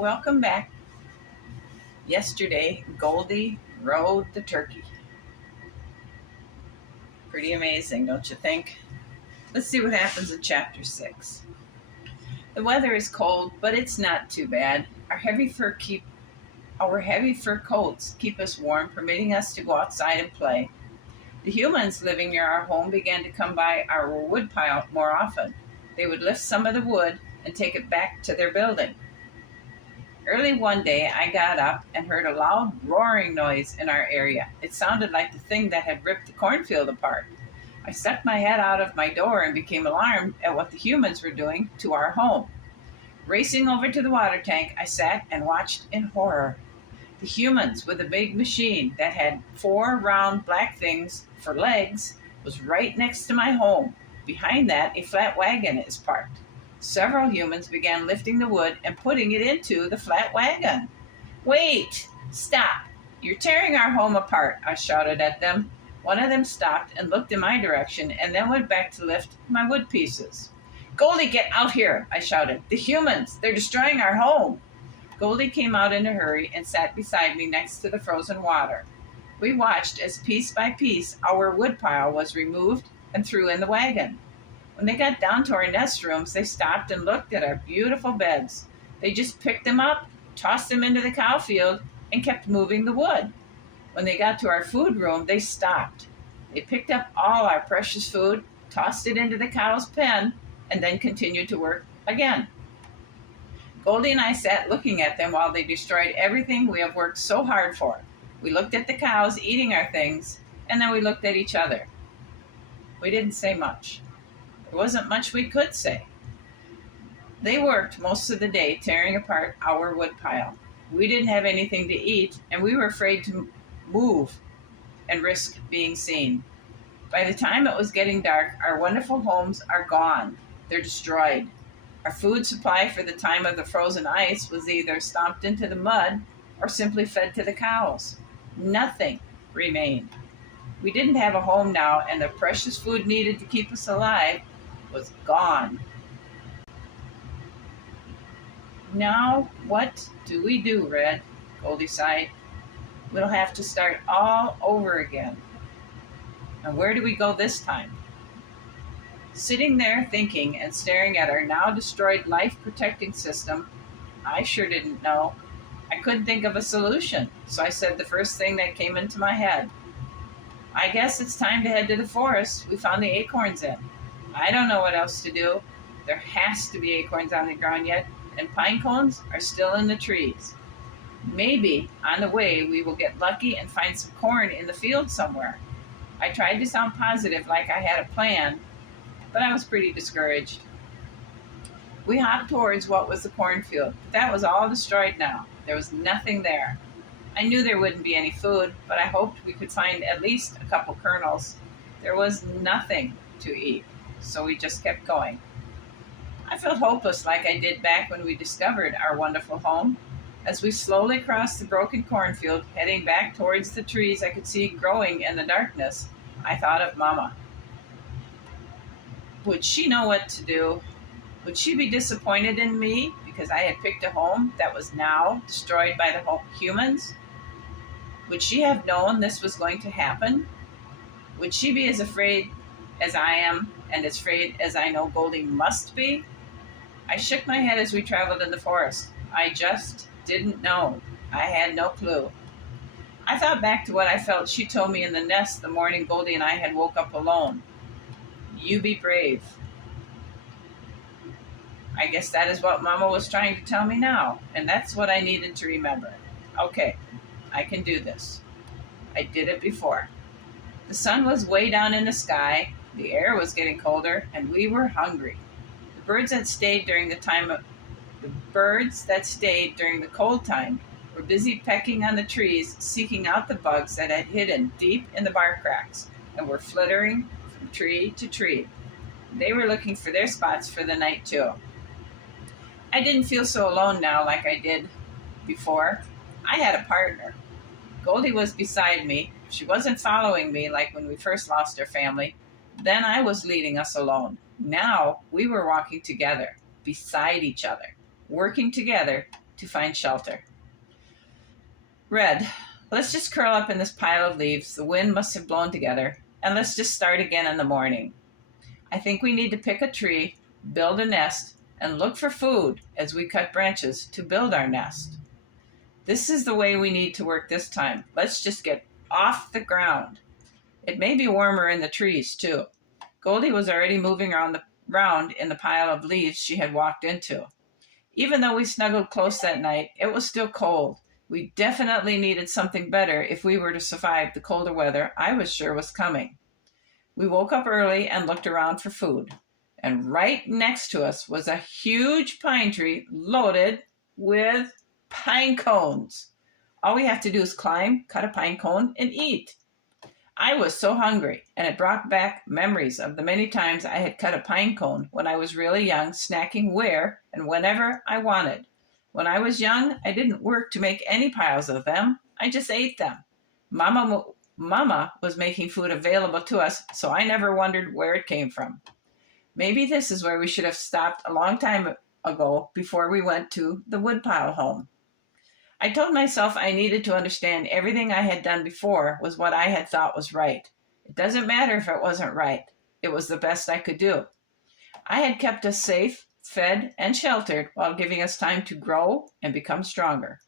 Welcome back. Yesterday, Goldie rode the turkey. Pretty amazing, don't you think? Let's see what happens in chapter 6. The weather is cold, but it's not too bad. Our heavy fur coats keep us warm, permitting us to go outside and play. The humans living near our home began to come by our woodpile more often. They would lift some of the wood and take it back to their building. Early one day, I got up and heard a loud roaring noise in our area. It sounded like the thing that had ripped the cornfield apart. I stuck my head out of my door and became alarmed at what the humans were doing to our home. Racing over to the water tank, I sat and watched in horror. The humans with a big machine that had 4 round black things for legs was right next to my home. Behind that, a flat wagon is parked. Several humans began lifting the wood and putting it into the flat wagon. "Wait! Stop! You're tearing our home apart," I shouted at them. One of them stopped and looked in my direction and then went back to lift my wood pieces. "Goldie, get out here!" I shouted. "The humans! They're destroying our home!" Goldie came out in a hurry and sat beside me next to the frozen water. We watched as piece by piece our woodpile was removed and threw in the wagon. When they got down to our nest rooms, they stopped and looked at our beautiful beds. They just picked them up, tossed them into the cow field, and kept moving the wood. When they got to our food room, they stopped. They picked up all our precious food, tossed it into the cow's pen, and then continued to work again. Goldie and I sat looking at them while they destroyed everything we have worked so hard for. We looked at the cows eating our things, and then we looked at each other. We didn't say much. There wasn't much we could say. They worked most of the day tearing apart our woodpile. We didn't have anything to eat, and we were afraid to move and risk being seen. By the time it was getting dark, our wonderful homes are gone. They're destroyed. Our food supply for the time of the frozen ice was either stomped into the mud or simply fed to the cows. Nothing remained. We didn't have a home now, and the precious food needed to keep us alive was gone. "Now, what do we do, Red?" Goldie sighed. "We'll have to start all over again. And where do we go this time?" Sitting there thinking and staring at our now destroyed life-protecting system, I sure didn't know. I couldn't think of a solution, so I said the first thing that came into my head. "I guess it's time to head to the forest we found the acorns in. I don't know what else to do. There has to be acorns on the ground yet, and pine cones are still in the trees. Maybe on the way we will get lucky and find some corn in the field somewhere." I tried to sound positive like I had a plan, but I was pretty discouraged. We hopped towards what was the cornfield, but that was all destroyed now. There was nothing there. I knew there wouldn't be any food, but I hoped we could find at least a couple kernels. There was nothing to eat, so we just kept going. I felt hopeless like I did back when we discovered our wonderful home. As we slowly crossed the broken cornfield, heading back towards the trees I could see growing in the darkness, I thought of Mama. Would she know what to do? Would she be disappointed in me because I had picked a home that was now destroyed by the humans? Would she have known this was going to happen? Would she be as afraid as I am and as afraid as I know Goldie must be? I shook my head as we traveled in the forest. I just didn't know. I had no clue. I thought back to what I felt she told me in the nest the morning Goldie and I had woke up alone. "You be brave." I guess that is what Mama was trying to tell me now, and that's what I needed to remember. Okay, I can do this. I did it before. The sun was way down in the sky, the air was getting colder, and we were hungry. The birds that stayed during the cold time were busy pecking on the trees, seeking out the bugs that had hidden deep in the bark cracks and were flittering from tree to tree. They were looking for their spots for the night too. I didn't feel so alone now like I did before. I had a partner. Goldie was beside me. She wasn't following me like when we first lost our family. Then I was leading us alone. Now we were walking together, beside each other, working together to find shelter. Red, let's just curl up in this pile of leaves the wind must have blown together, and let's just start again in the morning. I think we need to pick a tree, build a nest, and look for food as we cut branches to build our nest. This is the way we need to work this time. Let's just get off the ground. It may be warmer in the trees, too. Goldie was already moving around in the pile of leaves she had walked into. Even though we snuggled close that night, it was still cold. We definitely needed something better if we were to survive the colder weather I was sure was coming. We woke up early and looked around for food. And right next to us was a huge pine tree loaded with pine cones. All we have to do is climb, cut a pine cone, and eat. I was so hungry, and it brought back memories of the many times I had cut a pine cone when I was really young, snacking where and whenever I wanted. When I was young, I didn't work to make any piles of them. I just ate them. Mama was making food available to us, so I never wondered where it came from. Maybe this is where we should have stopped a long time ago before we went to the woodpile home. I told myself I needed to understand everything I had done before was what I had thought was right. It doesn't matter if it wasn't right. It was the best I could do. I had kept us safe, fed, and sheltered while giving us time to grow and become stronger.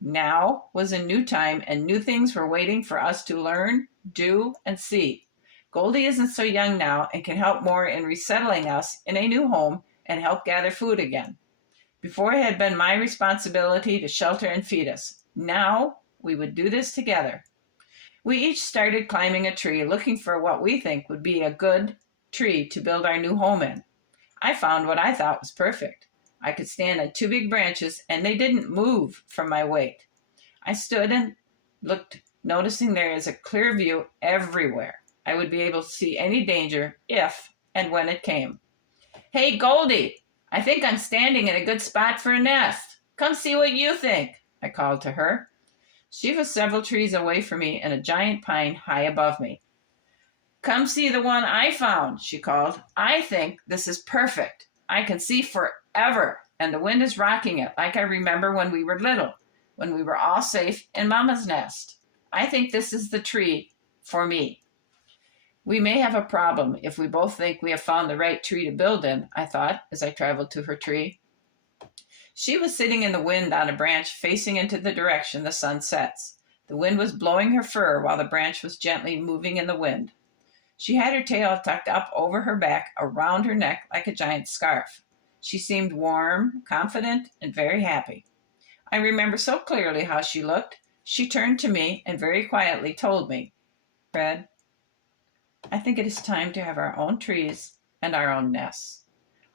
Now was a new time, and new things were waiting for us to learn, do, and see. Goldie isn't so young now and can help more in resettling us in a new home and help gather food again. Before it had been my responsibility to shelter and feed us. Now we would do this together. We each started climbing a tree, looking for what we think would be a good tree to build our new home in. I found what I thought was perfect. I could stand on two big branches, and they didn't move from my weight. I stood and looked, noticing there is a clear view everywhere. I would be able to see any danger if and when it came. "Hey, Goldie, I think I'm standing in a good spot for a nest. Come see what you think," I called to her. She was several trees away from me in a giant pine high above me. "Come see the one I found," she called. "I think this is perfect. I can see forever, and the wind is rocking it like I remember when we were little, when we were all safe in Mama's nest. I think this is the tree for me." We may have a problem if we both think we have found the right tree to build in, I thought as I traveled to her tree. She was sitting in the wind on a branch facing into the direction the sun sets. The wind was blowing her fur while the branch was gently moving in the wind. She had her tail tucked up over her back around her neck like a giant scarf. She seemed warm, confident, and very happy. I remember so clearly how she looked. She turned to me and very quietly told me, "Red, I think it is time to have our own trees and our own nests.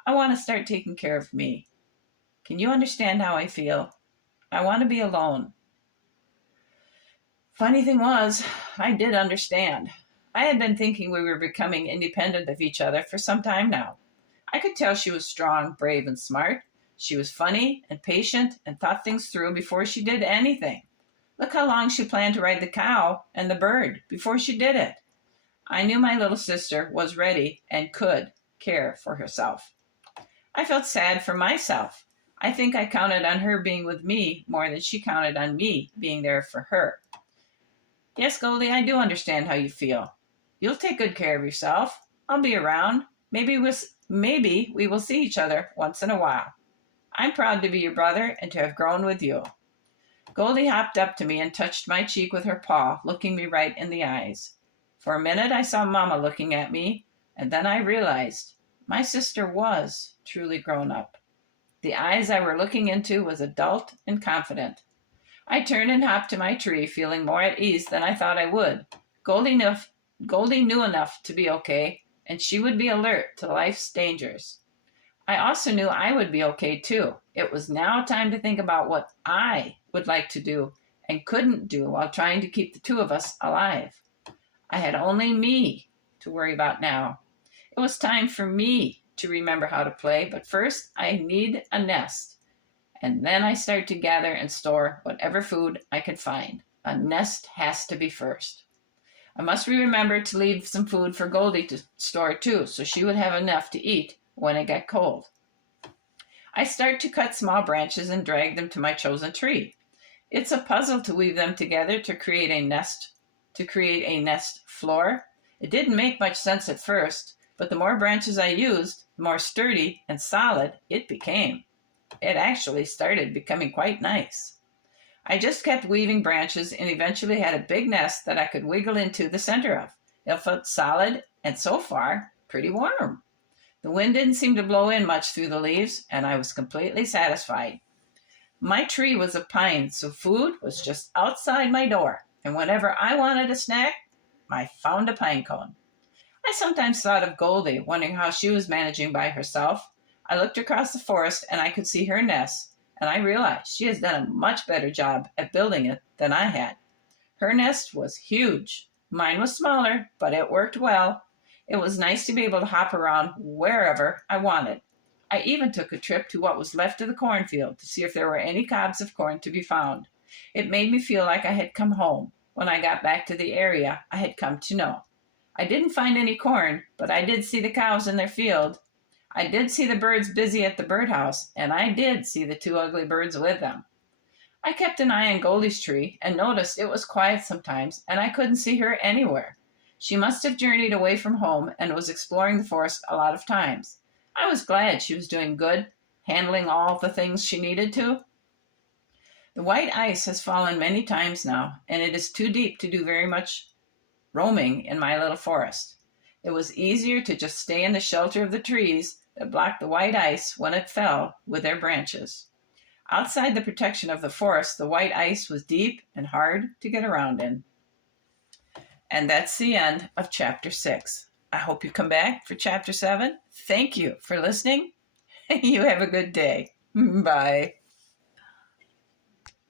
I want to start taking care of me. Can you understand how I feel? I want to be alone." Funny thing was, I did understand. I had been thinking we were becoming independent of each other for some time now. I could tell she was strong, brave, and smart. She was funny and patient and thought things through before she did anything. Look how long she planned to ride the cow and the bird before she did it. I knew my little sister was ready and could care for herself. I felt sad for myself. I think I counted on her being with me more than she counted on me being there for her. "Yes, Goldie, I do understand how you feel. You'll take good care of yourself. I'll be around. Maybe we will see each other once in a while. I'm proud to be your brother and to have grown with you." Goldie hopped up to me and touched my cheek with her paw, looking me right in the eyes. For a minute, I saw Mama looking at me, and then I realized my sister was truly grown up. The eyes I were looking into was adult and confident. I turned and hopped to my tree, feeling more at ease than I thought I would. Goldie knew enough to be okay, and she would be alert to life's dangers. I also knew I would be okay too. It was now time to think about what I would like to do and couldn't do while trying to keep the two of us alive. I had only me to worry about now. It was time for me to remember how to play, but first I need a nest. And then I start to gather and store whatever food I could find. A nest has to be first. I must remember to leave some food for Goldie to store too, so she would have enough to eat when it got cold. I start to cut small branches and drag them to my chosen tree. It's a puzzle to weave them together to create a nest floor. It didn't make much sense at first, but the more branches I used, the more sturdy and solid it became. It actually started becoming quite nice. I just kept weaving branches and eventually had a big nest that I could wiggle into the center of. It felt solid and so far pretty warm. The wind didn't seem to blow in much through the leaves, and I was completely satisfied. My tree was a pine, so food was just outside my door, and whenever I wanted a snack, I found a pine cone. I sometimes thought of Goldie, wondering how she was managing by herself. I looked across the forest and I could see her nest, and I realized she has done a much better job at building it than I had. Her nest was huge. Mine was smaller, but it worked well. It was nice to be able to hop around wherever I wanted. I even took a trip to what was left of the cornfield to see if there were any cobs of corn to be found. It made me feel like I had come home when I got back to the area I had come to know. I didn't find any corn, but I did see the cows in their field. I did see the birds busy at the birdhouse, and I did see the two ugly birds with them. I kept an eye on Goldie's tree and noticed it was quiet sometimes, and I couldn't see her anywhere. She must have journeyed away from home and was exploring the forest a lot of times. I was glad she was doing good, handling all the things she needed to. The white ice has fallen many times now, and it is too deep to do very much roaming in my little forest. It was easier to just stay in the shelter of the trees that blocked the white ice when it fell with their branches. Outside the protection of the forest, the white ice was deep and hard to get around in. And that's the end of Chapter 6. I hope you come back for Chapter 7. Thank you for listening. You have a good day. Bye.